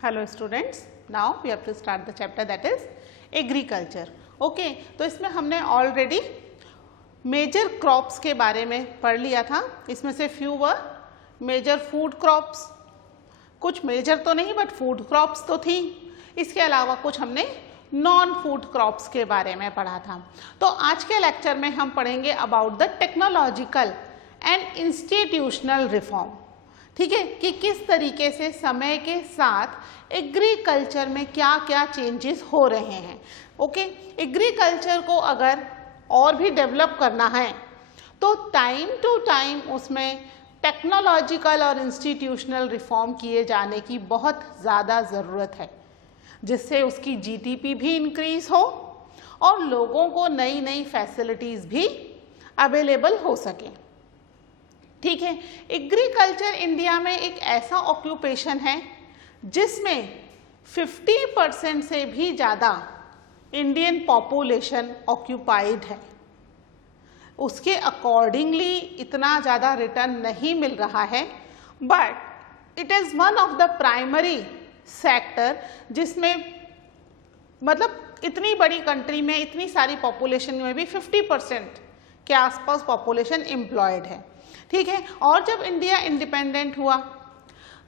Hello students, now we have to start the chapter that is agriculture. Okay, तो इसमें हमने already major crops के बारे में पढ़ लिया था। इसमें से few were major food crops, कुछ मेजर तो नहीं बट फूड क्रॉप्स तो थी। इसके अलावा कुछ हमने नॉन फूड क्रॉप्स के बारे में पढ़ा था। तो आज के लेक्चर में हम पढ़ेंगे about the technological and institutional reform. ठीक है, कि किस तरीके से समय के साथ एग्रीकल्चर में क्या क्या चेंजेस हो रहे हैं। ओके, एग्रीकल्चर को अगर और भी डेवलप करना है तो टाइम टू टाइम उसमें टेक्नोलॉजिकल और इंस्टीट्यूशनल रिफॉर्म किए जाने की बहुत ज़्यादा ज़रूरत है, जिससे उसकी जीडीपी भी इंक्रीज हो और लोगों को नई नई फैसिलिटीज़ भी अवेलेबल हो सके। ठीक है, एग्रीकल्चर इंडिया में एक ऐसा ऑक्यूपेशन है जिसमें 50% से भी ज़्यादा इंडियन पॉपुलेशन ऑक्यूपाइड है। उसके अकॉर्डिंगली इतना ज़्यादा रिटर्न नहीं मिल रहा है, but it is one of the primary sector जिसमें मतलब इतनी बड़ी कंट्री में इतनी सारी पॉपुलेशन में भी 50% के आसपास पॉपुलेशन एम्प्लॉयड है। ठीक है, और जब इंडिया इंडिपेंडेंट हुआ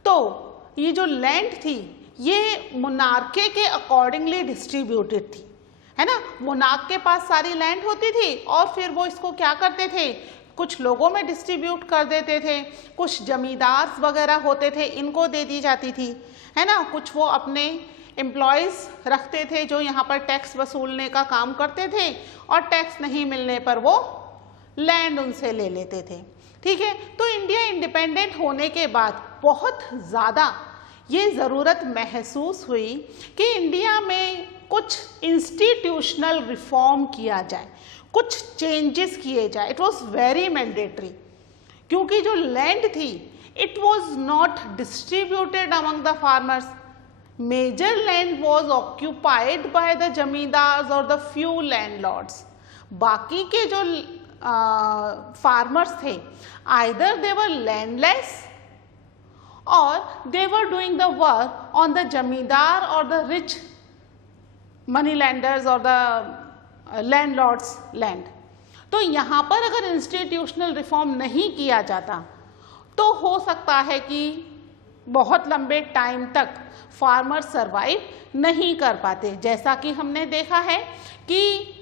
तो ये जो लैंड थी ये मोनार्के के अकॉर्डिंगली डिस्ट्रीब्यूटेड थी, है ना। मोनार्क के पास सारी लैंड होती थी और फिर वो इसको क्या करते थे, कुछ लोगों में डिस्ट्रीब्यूट कर देते थे, कुछ जमींदार वगैरह होते थे इनको दे दी जाती थी, है ना। कुछ वो अपने एम्प्लॉयज़ रखते थे जो यहाँ पर टैक्स वसूलने का काम करते थे और टैक्स नहीं मिलने पर वो लैंड उनसे ले लेते थे। ठीक है, तो इंडिया इंडिपेंडेंट होने के बाद बहुत ज़्यादा ये ज़रूरत महसूस हुई कि इंडिया में कुछ इंस्टीट्यूशनल रिफॉर्म किया जाए, कुछ चेंजेस किए जाए। इट वॉज वेरी मैंडेटरी, क्योंकि जो लैंड थी it was not distributed among the farmers. Major land was occupied by the zamindars और द फ्यू लैंडलॉर्ड्स। बाकी के जो फार्मर्स थे, आइदर दे वर लैंडलेस और they were doing the work on the zamindar और द रिच मनी लैंडर्स और the landlords land. तो यहाँ पर अगर इंस्टीट्यूशनल रिफॉर्म नहीं किया जाता तो हो सकता है कि बहुत लंबे टाइम तक फार्मर सरवाइव नहीं कर पाते। जैसा कि हमने देखा है कि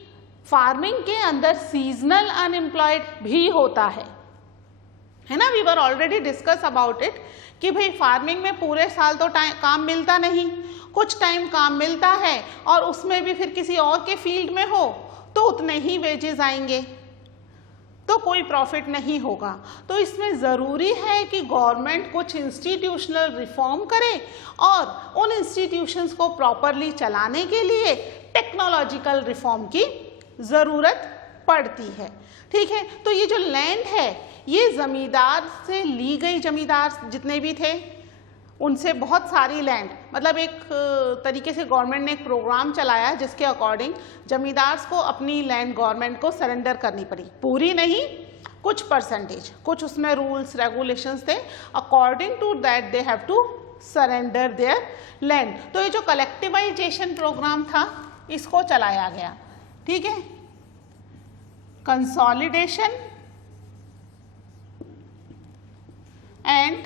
फार्मिंग के अंदर सीजनल अनएम्प्लॉयड भी होता है ना। We were already discuss about it कि भाई फार्मिंग में पूरे साल तो काम मिलता नहीं, कुछ टाइम काम मिलता है और उसमें भी फिर किसी और के फील्ड में हो तो उतने ही वेजेस आएंगे, तो कोई प्रॉफिट नहीं होगा। तो इसमें ज़रूरी है कि गवर्नमेंट कुछ इंस्टीट्यूशनल रिफॉर्म करे और उन इंस्टीट्यूशंस को प्रॉपरली चलाने के लिए टेक्नोलॉजिकल रिफॉर्म की ज़रूरत पड़ती है। ठीक है, तो ये जो लैंड है ये ज़मींदार से ली गई, जमींदार जितने भी थे उनसे बहुत सारी लैंड, मतलब एक तरीके से गवर्नमेंट ने एक प्रोग्राम चलाया जिसके अकॉर्डिंग जमींदार्स को अपनी लैंड गवर्नमेंट को सरेंडर करनी पड़ी। पूरी नहीं, कुछ परसेंटेज, कुछ उसमें रूल्स रेगुलेशंस थे, according to that they have to surrender their land. तो ये जो कलेक्टिवाइजेशन प्रोग्राम था इसको चलाया गया। ठीक है, consolidation and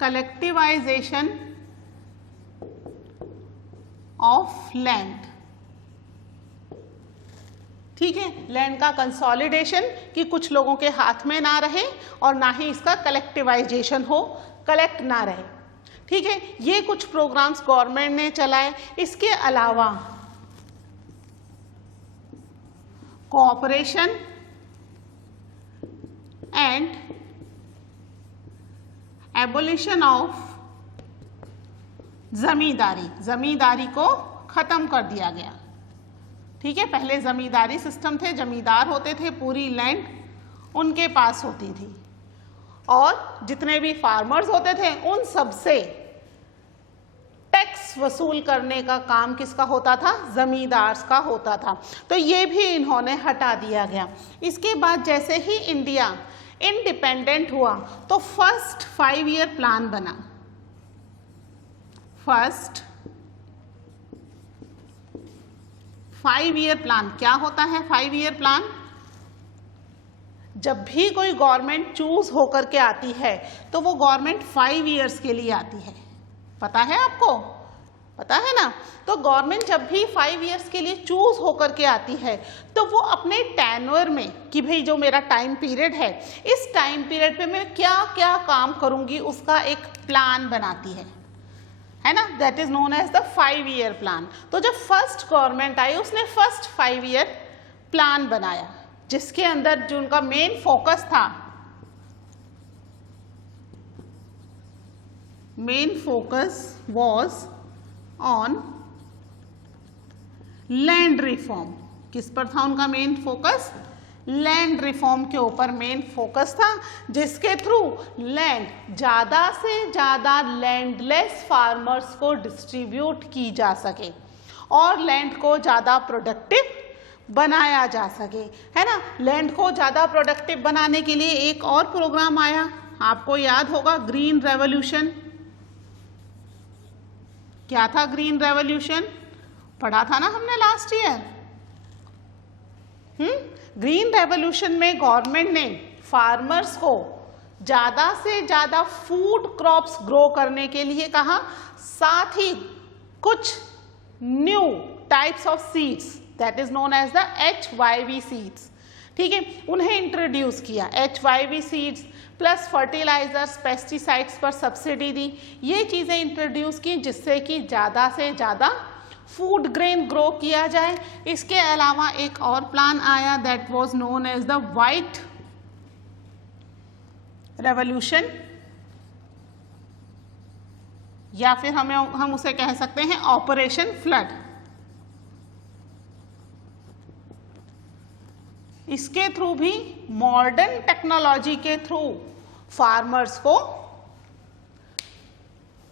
collectivisation of land. ठीक है, लैंड का कंसोलिडेशन कि कुछ लोगों के हाथ में ना रहे और ना ही इसका कलेक्टिवाइजेशन हो, कलेक्ट ना रहे। ठीक है, ये कुछ प्रोग्राम्स गवर्नमेंट ने चलाए। इसके अलावा कोऑपरेशन एंड एबोलिशन ऑफ जमींदारी, जमींदारी को खत्म कर दिया गया। ठीक है, पहले जमींदारी सिस्टम थे, जमींदार होते थे, पूरी लैंड उनके पास होती थी और जितने भी फार्मर्स होते थे उन सब से टैक्स वसूल करने का काम किसका होता था, जमींदार का होता था। तो ये भी इन्होंने हटा दिया गया। इसके बाद जैसे ही इंडिया इंडिपेंडेंट हुआ तो फर्स्ट 5 ईयर प्लान बना। फर्स्ट 5 ईयर प्लान क्या होता है? 5 ईयर प्लान, जब भी कोई गवर्नमेंट चूज होकर के आती है तो वो गवर्नमेंट 5 ईयर्स के लिए आती है। पता है आपको? पता है ना? तो गवर्नमेंट जब भी 5 ईयर्स के लिए चूज होकर के आती है तो वो अपने टेन्योर में कि भाई जो मेरा टाइम पीरियड है, इस टाइम पीरियड पे मैं क्या क्या काम करूंगी उसका एक प्लान बनाती है ना? That is known as the 5 year plan. तो जब फर्स्ट गवर्नमेंट आई उसने फर्स्ट 5 ईयर प्लान बनाया जिसके अंदर जो उनका मेन फोकस था, main focus was on land reform. किस पर था उनका मेन फोकस? लैंड रिफॉर्म के ऊपर मेन फोकस था, जिसके थ्रू लैंड ज्यादा से ज्यादा लैंडलेस फार्मर्स को डिस्ट्रीब्यूट की जा सके और लैंड को ज्यादा प्रोडक्टिव बनाया जा सके, है ना? लैंड को ज्यादा प्रोडक्टिव बनाने के लिए एक और प्रोग्राम आया, आपको याद होगा, ग्रीन रेवोल्यूशन। क्या था ग्रीन रेवोल्यूशन? पढ़ा था ना हमने लास्ट ईयर। ग्रीन रेवोल्यूशन में गवर्नमेंट ने फार्मर्स को ज्यादा से ज्यादा फूड क्रॉप्स ग्रो करने के लिए कहा, साथ ही कुछ new types of seeds that is known as the HYV seeds, ठीक है, उन्हें इंट्रोड्यूस किया। HYV seeds plus fertilizers, pesticides पर सब्सिडी दी, ये चीजें इंट्रोड्यूस की जिससे कि ज्यादा से ज्यादा फूड ग्रेन ग्रो किया जाए। इसके अलावा एक और प्लान आया that was known as the white revolution, या फिर हम उसे कह सकते हैं ऑपरेशन फ्लड। इसके थ्रू भी मॉडर्न टेक्नोलॉजी के थ्रू फार्मर्स को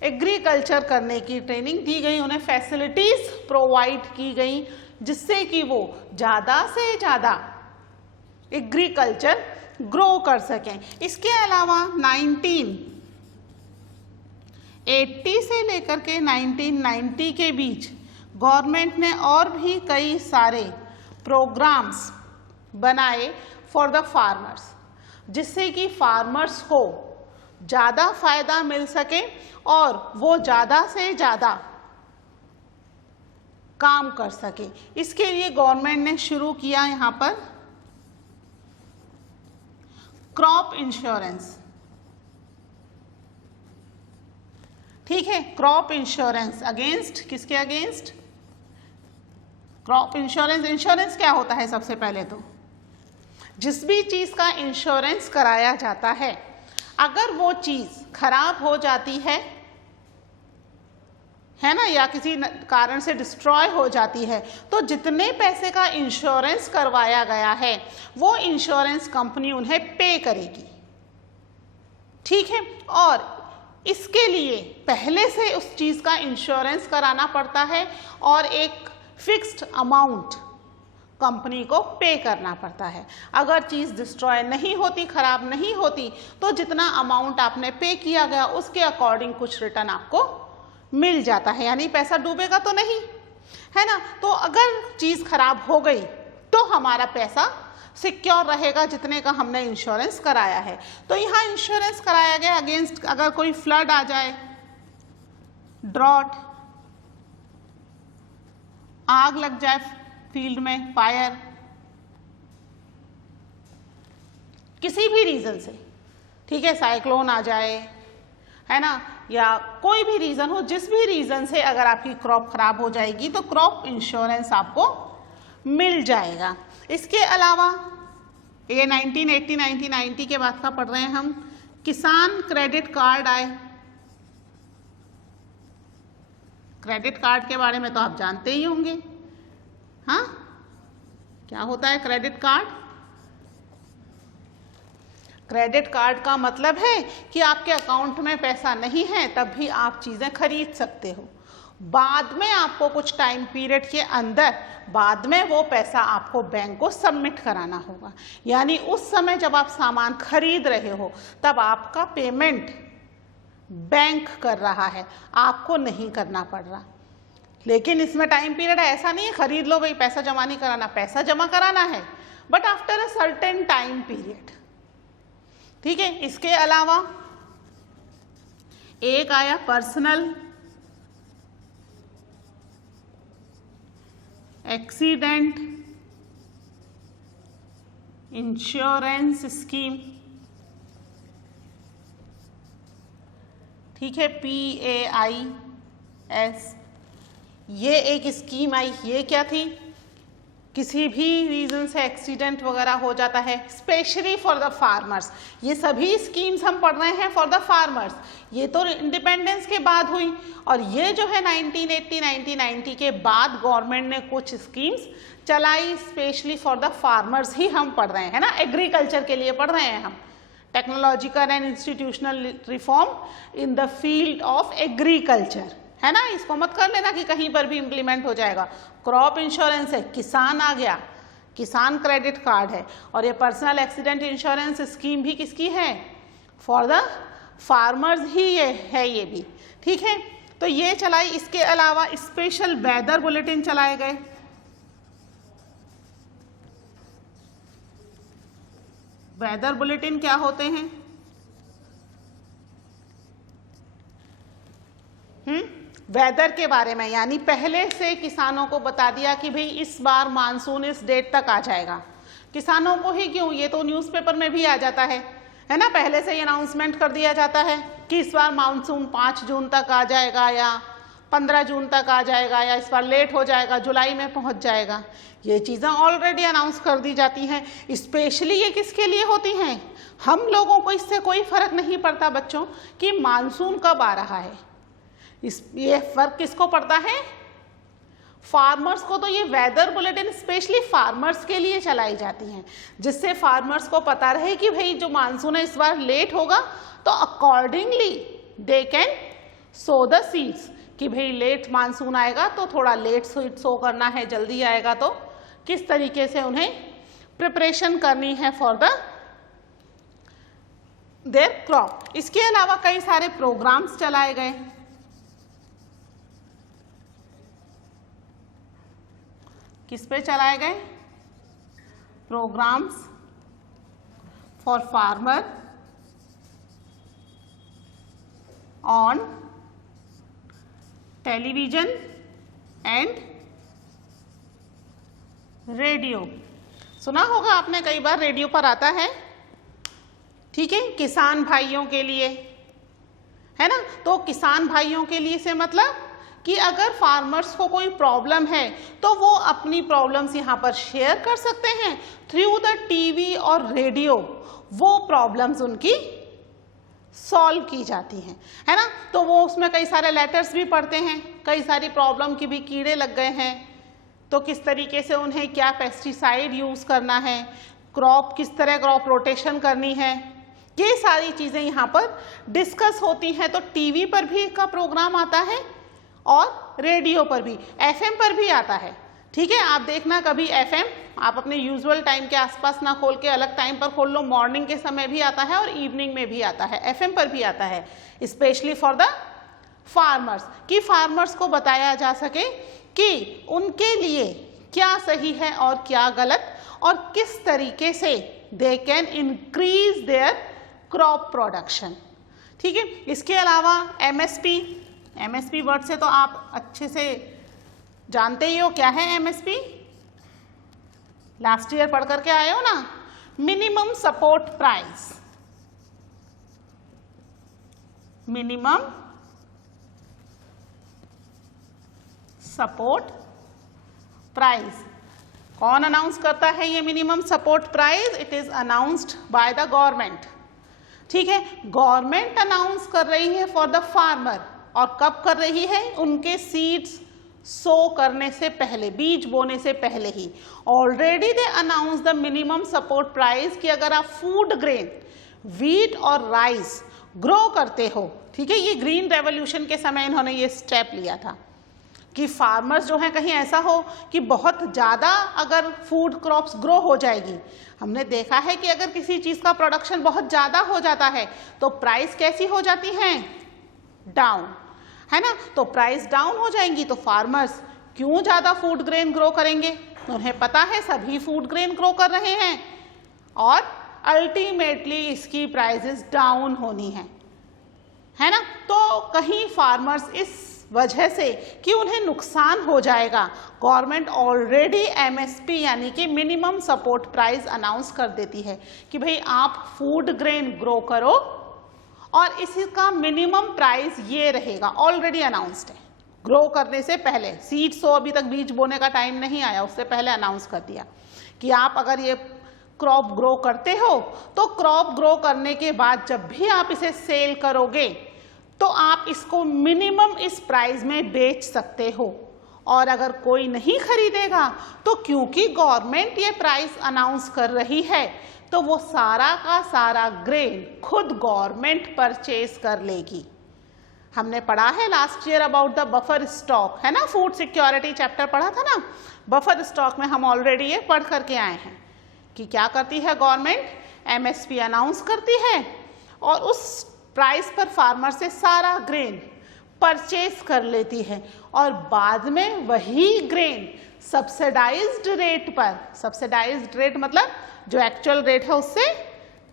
एग्रीकल्चर करने की ट्रेनिंग दी गई, उन्हें फैसिलिटीज प्रोवाइड की गई जिससे कि वो ज्यादा से ज्यादा एग्रीकल्चर ग्रो कर सकें। इसके अलावा 1980 से लेकर के 1990 के बीच गवर्नमेंट ने और भी कई सारे प्रोग्राम्स बनाए फॉर द फार्मर्स, जिससे कि फार्मर्स को ज़्यादा फायदा मिल सके और वो ज़्यादा से ज़्यादा काम कर सके। इसके लिए गवर्नमेंट ने शुरू किया यहाँ पर क्रॉप इंश्योरेंस, ठीक है, क्रॉप इंश्योरेंस अगेंस्ट किसके अगेंस्ट? Crop insurance. इंश्योरेंस क्या होता है? सबसे पहले तो जिस भी चीज का इंश्योरेंस कराया जाता है, अगर वो चीज खराब हो जाती है ना, या किसी कारण से डिस्ट्रॉय हो जाती है, तो जितने पैसे का इंश्योरेंस करवाया गया है वो इंश्योरेंस कंपनी उन्हें पे करेगी, ठीक है। और इसके लिए पहले से उस चीज का इंश्योरेंस कराना पड़ता है और एक फिक्स्ड अमाउंट कंपनी को पे करना पड़ता है। अगर चीज डिस्ट्रॉय नहीं होती, खराब नहीं होती, तो जितना अमाउंट आपने पे किया गया उसके अकॉर्डिंग कुछ रिटर्न आपको मिल जाता है, यानी पैसा डूबेगा तो नहीं, है ना। तो अगर चीज खराब हो गई तो हमारा पैसा सिक्योर रहेगा जितने का हमने इंश्योरेंस कराया है। तो यहाँ इंश्योरेंस कराया गया अगेंस्ट, अगर कोई फ्लड आ जाए, ड्रॉट, आग लग जाए फील्ड में, फायर, किसी भी रीजन से, ठीक है, साइक्लोन आ जाए, है ना, या कोई भी रीजन हो, जिस भी रीजन से अगर आपकी क्रॉप खराब हो जाएगी तो क्रॉप इंश्योरेंस आपको मिल जाएगा। इसके अलावा ये 1980-1990 के बाद का पढ़ रहे हैं हम, किसान क्रेडिट कार्ड आए। क्रेडिट कार्ड के बारे में तो आप जानते ही होंगे, हाँ, क्या होता है क्रेडिट कार्ड? क्रेडिट कार्ड का मतलब है कि आपके अकाउंट में पैसा नहीं है तब भी आप चीजें खरीद सकते हो। बाद में आपको कुछ टाइम पीरियड के अंदर बाद में वो पैसा आपको बैंक को सबमिट कराना होगा। यानी उस समय जब आप सामान खरीद रहे हो तब आपका पेमेंट बैंक कर रहा है, आपको नहीं करना पड़ रहा। लेकिन इसमें टाइम पीरियड ऐसा नहीं है खरीद लो भाई पैसा जमा नहीं कराना, पैसा जमा कराना है but after a certain time period. ठीक है, इसके अलावा एक आया पर्सनल एक्सीडेंट इंश्योरेंस स्कीम। ठीक है, PAIS, ये एक स्कीम आई। ये क्या थी? किसी भी रीजन से एक्सीडेंट वगैरह हो जाता है, स्पेशली फॉर द फार्मर्स। ये सभी स्कीम्स हम पढ़ रहे हैं फॉर द फार्मर्स। ये तो इंडिपेंडेंस के बाद हुई और ये जो है 1980-1990 के बाद गवर्नमेंट ने कुछ स्कीम्स चलाई स्पेशली फॉर द फार्मर्स ही हम पढ़ रहे हैं ना, एग्रीकल्चर के लिए पढ़ रहे हैं हम। Technological and institutional reform in the field of agriculture, है ना। इसको मत कर लेना कि कहीं पर भी इम्प्लीमेंट हो जाएगा। क्रॉप इंश्योरेंस है, किसान आ गया, किसान क्रेडिट कार्ड है। और ये पर्सनल एक्सीडेंट इंश्योरेंस स्कीम भी किसकी है? फॉर द फार्मर्स ही ये है, ये भी। ठीक है, तो ये चलाई। इसके अलावा स्पेशल वेदर बुलेटिन चलाए गए। वेदर बुलेटिन क्या होते हैं? वेदर के बारे में, यानी पहले से किसानों को बता दिया कि भाई इस बार मानसून इस डेट तक आ जाएगा। किसानों को ही क्यों, ये तो न्यूज़पेपर में भी आ जाता है ना। पहले से ये अनाउंसमेंट कर दिया जाता है कि इस बार मानसून 5 जून तक आ जाएगा या 15 जून तक आ जाएगा या इस बार लेट हो जाएगा, जुलाई में पहुंच जाएगा। ये चीज़ें ऑलरेडी अनाउंस कर दी जाती हैं। स्पेशली ये किसके लिए होती हैं? हम लोगों को इससे कोई फर्क नहीं पड़ता बच्चों कि मानसून कब आ रहा है। ये फर्क किसको पड़ता है? फार्मर्स को। तो ये वेदर बुलेटिन स्पेशली फार्मर्स के लिए चलाई जाती हैं, जिससे फार्मर्स को पता रहे कि भाई जो मानसून है इस बार लेट होगा, तो accordingly they can so the seeds कि भाई लेट मानसून आएगा तो थोड़ा लेट सीड सो करना है, जल्दी आएगा तो किस तरीके से उन्हें प्रिपरेशन करनी है फॉर द देयर क्रॉप। इसके अलावा कई सारे प्रोग्राम्स चलाए गए। किस पे चलाए गए? Programmes for farmer on television and radio. सुना होगा आपने, कई बार रेडियो पर आता है। ठीक है, किसान भाइयों के लिए, है ना। तो किसान भाइयों के लिए से मतलब कि अगर फार्मर्स को कोई प्रॉब्लम है तो वो अपनी प्रॉब्लम्स यहाँ पर शेयर कर सकते हैं थ्रू द टीवी और रेडियो। वो प्रॉब्लम्स उनकी सॉल्व की जाती हैं, है ना। तो वो उसमें कई सारे लेटर्स भी पढ़ते हैं, कई सारी प्रॉब्लम की भी कीड़े लग गए हैं तो किस तरीके से उन्हें क्या पेस्टिसाइड यूज़ करना है, क्रॉप किस तरह क्रॉप रोटेशन करनी है, ये सारी चीज़ें यहाँ पर डिस्कस होती हैं। तो टीवी पर भी का प्रोग्राम आता है और रेडियो पर भी, एफएम पर भी आता है। ठीक है, आप देखना कभी एफएम आप अपने यूजुअल टाइम के आसपास ना खोल के अलग टाइम पर खोल लो। मॉर्निंग के समय भी आता है और इवनिंग में भी आता है, एफएम पर भी आता है, स्पेशली फॉर द फार्मर्स, कि फार्मर्स को बताया जा सके कि उनके लिए क्या सही है और क्या गलत और किस तरीके से they can increase their crop production. ठीक है, इसके अलावा एमएसपी, एमएसपी वर्ड से तो आप अच्छे से जानते ही हो क्या है एमएसपी, लास्ट ईयर पढ़ करके आए हो ना। Minimum support price, minimum support price. कौन अनाउंस करता है ये minimum support price? It is announced by the government. ठीक है, गवर्नमेंट अनाउंस कर रही है फॉर द फार्मर। और कब कर रही है? उनके सीड्स सो करने से पहले, बीज बोने से पहले ही already they announce the minimum support price कि अगर आप फूड ग्रेन व्हीट और राइस ग्रो करते हो, ठीक है, ये ग्रीन रेवोल्यूशन के समय इन्होंने ये स्टेप लिया था, कि फार्मर्स जो हैं कहीं ऐसा हो कि बहुत ज़्यादा अगर फूड क्रॉप्स ग्रो हो जाएगी। हमने देखा है कि अगर किसी चीज़ का प्रोडक्शन बहुत ज़्यादा हो जाता है तो प्राइस कैसी हो जाती हैं, डाउन, है ना। तो प्राइस डाउन हो जाएंगी तो फार्मर्स क्यों ज़्यादा फूड ग्रेन ग्रो करेंगे, उन्हें पता है सभी फूड ग्रेन ग्रो कर रहे हैं और अल्टीमेटली इसकी प्राइसेस डाउन होनी है ना। तो कहीं फार्मर्स इस वजह से कि उन्हें नुकसान हो जाएगा, गवर्नमेंट ऑलरेडी एमएसपी यानी कि मिनिमम सपोर्ट प्राइस अनाउंस कर देती है कि भाई आप फूड ग्रेन ग्रो करो और इसका मिनिमम प्राइस ये रहेगा, ऑलरेडी अनाउंस्ड है ग्रो करने से पहले। सीड्स तो अभी तक बीज बोने का टाइम नहीं आया, उससे पहले अनाउंस कर दिया कि आप अगर ये क्रॉप ग्रो करते हो तो क्रॉप ग्रो करने के बाद जब भी आप इसे सेल करोगे तो आप इसको मिनिमम इस प्राइस में बेच सकते हो, और अगर कोई नहीं खरीदेगा तो क्योंकि गवर्नमेंट ये प्राइस अनाउंस कर रही है तो वो सारा का सारा ग्रेन खुद गवर्नमेंट परचेज कर लेगी। हमने पढ़ा है last year about the buffer stock, है ना, फूड सिक्योरिटी चैप्टर पढ़ा था ना। बफर स्टॉक में हम ऑलरेडी ये पढ़ करके आए हैं कि क्या करती है गवर्नमेंट, एमएसपी अनाउंस करती है और उस प्राइस पर फार्मर से सारा ग्रेन परचेज कर लेती है और बाद में वही ग्रेन सब्सिडाइज्ड रेट पर, सब्सिडाइज्ड रेट मतलब जो एक्चुअल रेट है उससे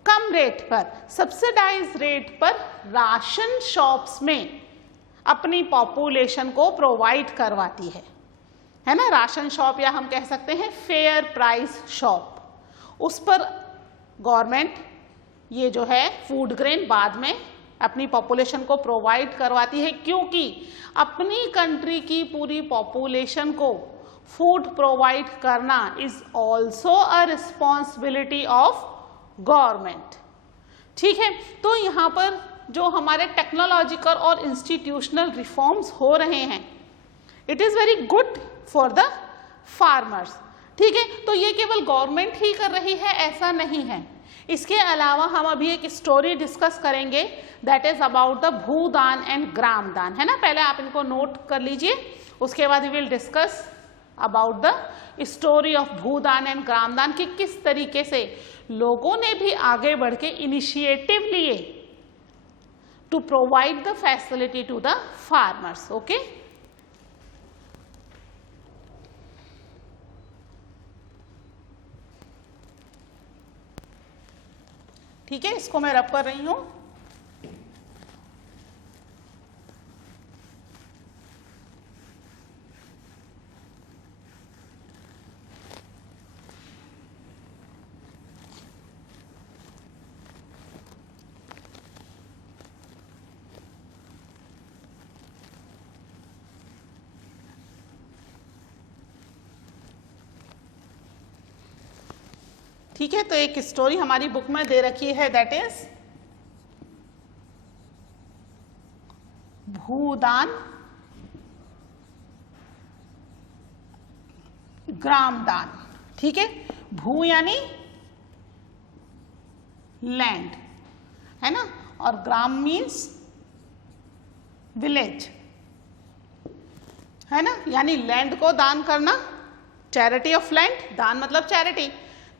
कम रेट पर, सब्सिडाइज्ड रेट पर राशन शॉप्स में अपनी पॉपुलेशन को प्रोवाइड करवाती है ना। राशन शॉप या हम कह सकते हैं फेयर प्राइस शॉप, उस पर गवर्नमेंट ये जो है फूड ग्रेन बाद में अपनी पॉपुलेशन को प्रोवाइड करवाती है, क्योंकि अपनी कंट्री की पूरी पॉपुलेशन को फूड प्रोवाइड करना is also a responsibility of government. ठीक है, तो यहाँ पर जो हमारे टेक्नोलॉजिकल और इंस्टीट्यूशनल रिफॉर्म्स हो रहे हैं, it is very good for the farmers. ठीक है, तो ये केवल गवर्नमेंट ही कर रही है ऐसा नहीं है। इसके अलावा हम अभी एक स्टोरी डिस्कस करेंगे that is about the Bhoodan and Gramdan, है ना। पहले आप इनको नोट कर लीजिए, उसके बाद we will discuss about the story of Bhoodan and Gramdan कि किस तरीके से लोगों ने भी आगे बढ़ के इनिशिएटिव लिए to provide the facility to the farmers. Okay, ठीक है, इसको मैं रब कर रही हूं। ठीक है, तो एक स्टोरी हमारी बुक में दे रखी है दैट इज भूदान ग्रामदान। ठीक है, भू यानी लैंड, है ना, और ग्राम मीन्स विलेज, है ना, यानी लैंड को दान करना, चैरिटी ऑफ लैंड, दान मतलब चैरिटी,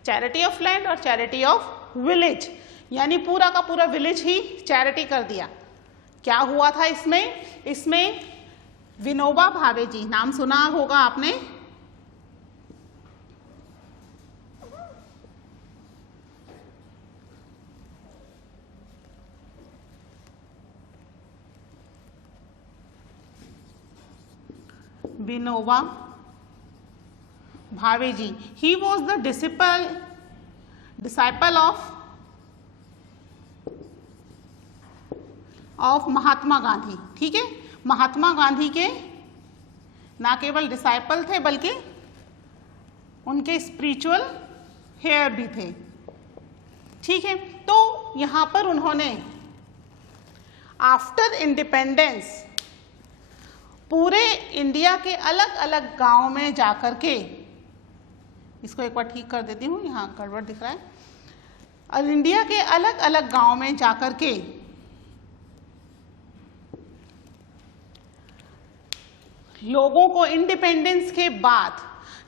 चैरिटी ऑफ लैंड और चैरिटी ऑफ विलेज, यानी पूरा का पूरा विलेज ही चैरिटी कर दिया। क्या हुआ था इसमें विनोबा भावे जी, नाम सुना होगा आपने, विनोबा भावे जी, he was the disciple of Mahatma Gandhi. ठीक है, महात्मा गांधी के ना केवल डिसाइपल थे बल्कि उनके स्पिरिचुअल हेयर भी थे। ठीक है, तो यहाँ पर उन्होंने आफ्टर इंडिपेंडेंस पूरे इंडिया के अलग अलग गांव में जाकर के, इसको एक बार ठीक कर देती हूँ, यहाँ गड़बड़ दिख रहा है, और इंडिया के अलग अलग गांव में जाकर के लोगों को इंडिपेंडेंस के बाद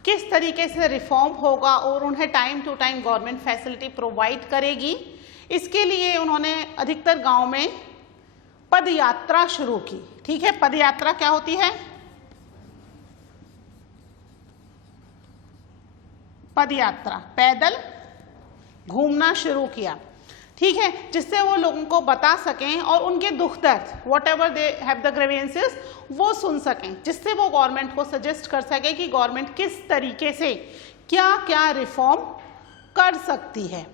किस तरीके से रिफॉर्म होगा और उन्हें time to time government facility provide करेगी, इसके लिए उन्होंने अधिकतर गांव में पद यात्रा शुरू की। ठीक है, पद यात्रा क्या होती है? पद यात्रा, पैदल घूमना शुरू किया। ठीक है, जिससे वो लोगों को बता सकें और उनके दुख दर्द what ever they have the grievances वो सुन सकें, जिससे वो गवर्नमेंट को सजेस्ट कर सके कि गवर्नमेंट किस तरीके से क्या क्या रिफॉर्म कर सकती है।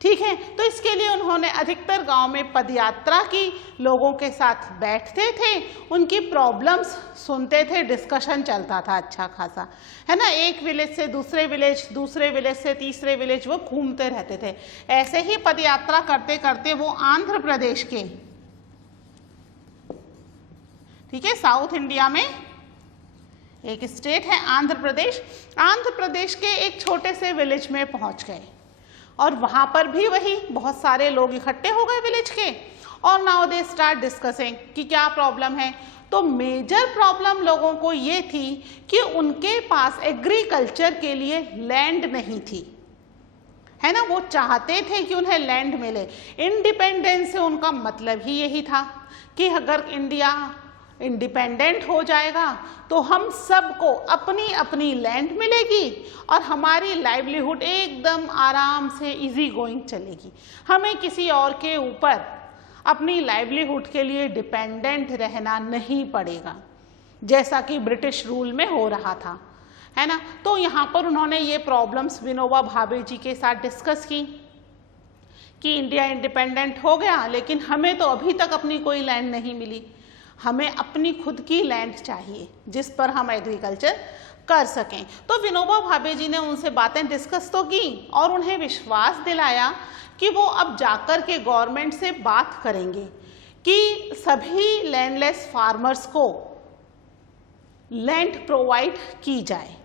ठीक है, तो इसके लिए उन्होंने अधिकतर गांव में पदयात्रा की, लोगों के साथ बैठते थे, उनकी प्रॉब्लम्स सुनते थे, डिस्कशन चलता था अच्छा खासा, है ना। एक विलेज से दूसरे विलेज, दूसरे विलेज से तीसरे विलेज वो घूमते रहते थे। ऐसे ही पदयात्रा करते करते वो आंध्र प्रदेश के, ठीक है, साउथ इंडिया में एक स्टेट है आंध्र प्रदेश, आंध्र प्रदेश के एक छोटे से विलेज में पहुंच गए और वहां पर भी वही बहुत सारे लोग इकट्ठे हो गए विलेज के और नाउ दे स्टार्ट डिस्कसिंग कि क्या प्रॉब्लम है। तो मेजर प्रॉब्लम लोगों को ये थी कि उनके पास एग्रीकल्चर के लिए लैंड नहीं थी, है ना। वो चाहते थे कि उन्हें लैंड मिले। इंडिपेंडेंस से उनका मतलब ही यही था कि अगर इंडिया इंडिपेंडेंट हो जाएगा तो हम सबको अपनी अपनी लैंड मिलेगी और हमारी लाइवलीहुड एकदम आराम से इजी गोइंग चलेगी, हमें किसी और के ऊपर अपनी लाइवलीहुड के लिए डिपेंडेंट रहना नहीं पड़ेगा, जैसा कि ब्रिटिश रूल में हो रहा था, है ना। तो यहाँ पर उन्होंने ये प्रॉब्लम्स विनोबा भावे जी के साथ डिस्कस की कि इंडिया इंडिपेंडेंट हो गया लेकिन हमें तो अभी तक अपनी कोई लैंड नहीं मिली, हमें अपनी खुद की लैंड चाहिए जिस पर हम एग्रीकल्चर कर सकें। तो विनोबा भावे जी ने उनसे बातें डिस्कस तो की और उन्हें विश्वास दिलाया कि वो अब जाकर के गवर्नमेंट से बात करेंगे कि सभी लैंडलेस फार्मर्स को लैंड प्रोवाइड की जाए।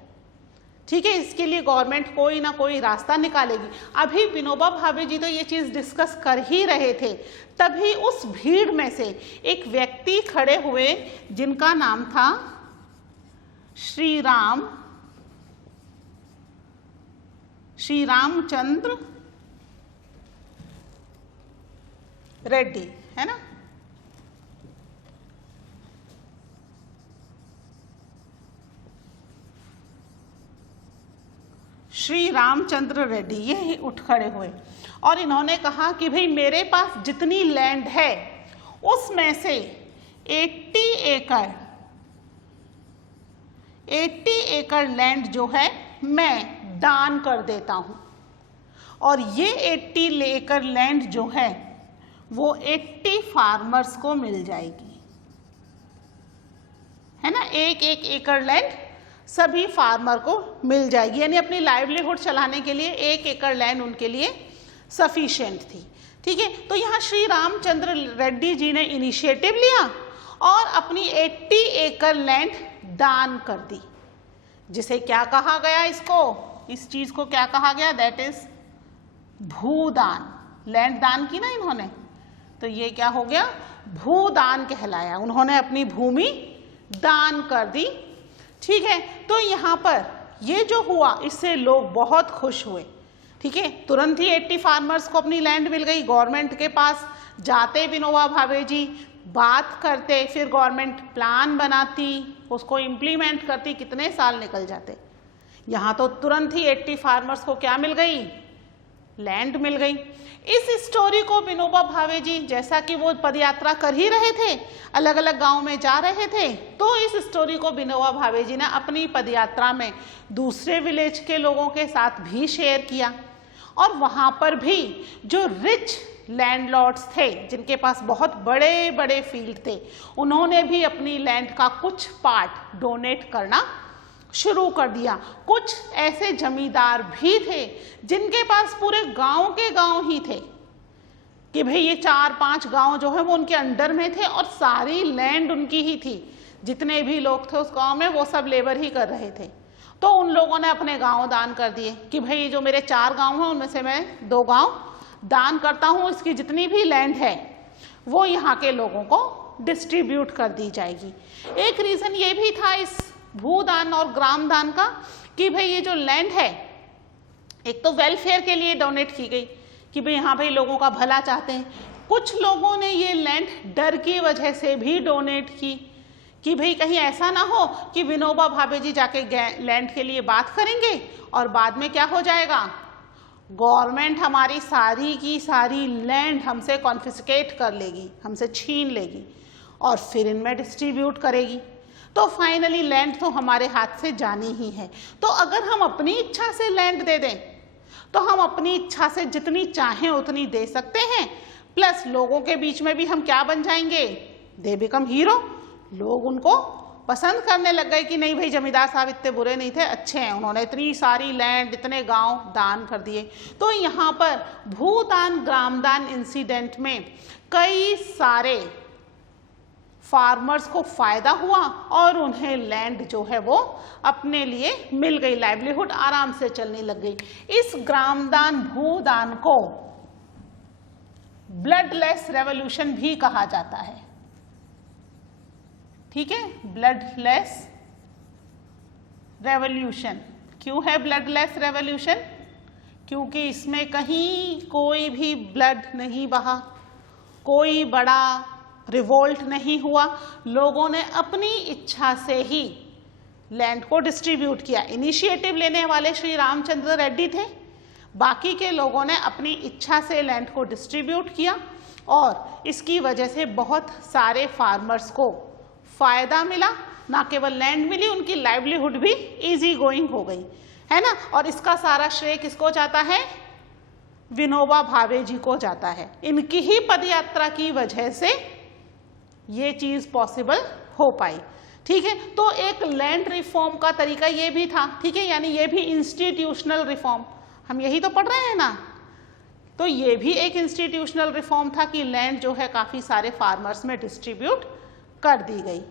ठीक है, इसके लिए गवर्नमेंट कोई ना कोई रास्ता निकालेगी। अभी विनोबा भावे जी तो ये चीज़ डिस्कस कर ही रहे थे, तभी उस भीड़ में से एक व्यक्ति खड़े हुए जिनका नाम था श्री रामचंद्र रेड्डी, है ना। श्री रामचंद्र रेड्डी ये उठ खड़े हुए और इन्होंने कहा कि भाई मेरे पास जितनी लैंड है उसमें से 80 एकड़ लैंड जो है मैं दान कर देता हूं और ये 80 एकड़ लैंड जो है वो 80 फार्मर्स को मिल जाएगी, है ना। एक एकड़ लैंड सभी फार्मर को मिल जाएगी, यानी अपनी लाइवलीहुड चलाने के लिए 1 एकड़ लैंड उनके लिए सफिशिएंट थी। ठीक है, तो यहाँ श्री रामचंद्र रेड्डी जी ने इनिशिएटिव लिया और अपनी 80 एकड़ लैंड दान कर दी, जिसे क्या कहा गया, इस चीज को क्या कहा गया, दैट इज भूदान। लैंड दान की ना इन्होंने, तो ये क्या हो गया, भूदान कहलाया। उन्होंने अपनी भूमि दान कर दी। ठीक है, तो यहाँ पर ये जो हुआ इससे लोग बहुत खुश हुए। ठीक है, तुरंत ही 80 फार्मर्स को अपनी लैंड मिल गई। गवर्नमेंट के पास जाते विनोबा भावे जी, बात करते, फिर गवर्नमेंट प्लान बनाती, उसको इम्प्लीमेंट करती, कितने साल निकल जाते। यहाँ तो तुरंत ही 80 फार्मर्स को क्या मिल गई, लैंड मिल गई। इस स्टोरी को विनोबा भावे जी, जैसा कि वो पदयात्रा कर ही रहे थे, अलग अलग गांव में जा रहे थे, तो इस स्टोरी को विनोबा भावे जी ने अपनी पदयात्रा में दूसरे विलेज के लोगों के साथ भी शेयर किया और वहां पर भी जो रिच लैंडलॉर्ड्स थे, जिनके पास बहुत बड़े बड़े फील्ड थे, उन्होंने भी अपनी लैंड का कुछ पार्ट डोनेट करना शुरू कर दिया। कुछ ऐसे जमींदार भी थे जिनके पास पूरे गांव के गांव ही थे कि भाई ये 4-5 गांव जो है वो उनके अंडर में थे और सारी लैंड उनकी ही थी। जितने भी लोग थे उस गांव में वो सब लेबर ही कर रहे थे। तो उन लोगों ने अपने गांव दान कर दिए कि भाई जो मेरे 4 गांव हैं उनमें से मैं 2 गांव दान करता हूँ, इसकी जितनी भी लैंड है वो यहाँ के लोगों को डिस्ट्रीब्यूट कर दी जाएगी। एक रीज़न ये भी था इस भूदान और ग्राम दान का कि भाई ये जो लैंड है एक तो वेलफेयर के लिए डोनेट की गई कि भाई हाँ भाई लोगों का भला चाहते हैं। कुछ लोगों ने ये लैंड डर की वजह से भी डोनेट की कि भाई कहीं ऐसा ना हो कि विनोबा भावे जी जाके लैंड के लिए बात करेंगे और बाद में क्या हो जाएगा, गवर्नमेंट हमारी सारी की सारी लैंड हमसे कॉन्फिस्केट कर लेगी, हमसे छीन लेगी और फिर इनमें डिस्ट्रीब्यूट करेगी। तो फाइनली लैंड तो हमारे हाथ से जानी ही है। तो अगर हम अपनी इच्छा से लैंड दे दें तो हम अपनी इच्छा से जितनी चाहें उतनी दे सकते हैं, प्लस लोगों के बीच में भी हम क्या बन जाएंगे, दे बिकम हीरो। लोग उनको पसंद करने लग गए कि नहीं भाई जमींदार साहब इतने बुरे नहीं थे, अच्छे हैं, उन्होंने इतनी सारी लैंड इतने गांव दान कर दिए। तो यहाँ पर भूदान ग्रामदान इंसिडेंट में कई सारे फार्मर्स को फायदा हुआ और उन्हें लैंड जो है वो अपने लिए मिल गई, लाइवलीहुड आराम से चलने लग गई। इस ग्रामदान भूदान को ब्लडलेस रेवोल्यूशन भी कहा जाता है। ठीक है, ब्लडलेस रेवोल्यूशन। क्यों है ब्लडलेस रेवोल्यूशन? क्योंकि इसमें कहीं कोई भी ब्लड नहीं बहा, कोई बड़ा रिवोल्ट नहीं हुआ, लोगों ने अपनी इच्छा से ही लैंड को डिस्ट्रीब्यूट किया। इनिशिएटिव लेने वाले श्री रामचंद्र रेड्डी थे, बाकी के लोगों ने अपनी इच्छा से लैंड को डिस्ट्रीब्यूट किया और इसकी वजह से बहुत सारे फार्मर्स को फायदा मिला। ना केवल लैंड मिली, उनकी लाइवलीहुड भी इजी गोइंग हो गई, है ना। और इसका सारा श्रेय किसको जाता है? विनोबा भावे जी को जाता है। इनकी ही पदयात्रा की वजह से ये चीज पॉसिबल हो पाई। ठीक है, तो एक लैंड रिफॉर्म का तरीका ये भी था। ठीक है, यानी ये भी इंस्टीट्यूशनल रिफॉर्म, हम यही तो पढ़ रहे हैं ना। तो ये भी एक इंस्टीट्यूशनल रिफॉर्म था कि लैंड जो है काफी सारे फार्मर्स में डिस्ट्रीब्यूट कर दी गई।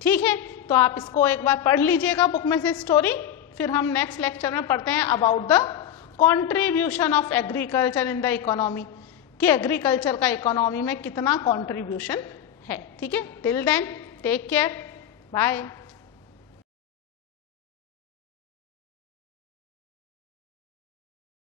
ठीक है, तो आप इसको एक बार पढ़ लीजिएगा बुक में से स्टोरी, फिर हम नेक्स्ट लेक्चर में पढ़ते हैं about the contribution of agriculture in the economy, कि एग्रीकल्चर का इकोनॉमी में कितना कॉन्ट्रीब्यूशन है। ठीक है, till then take care, bye.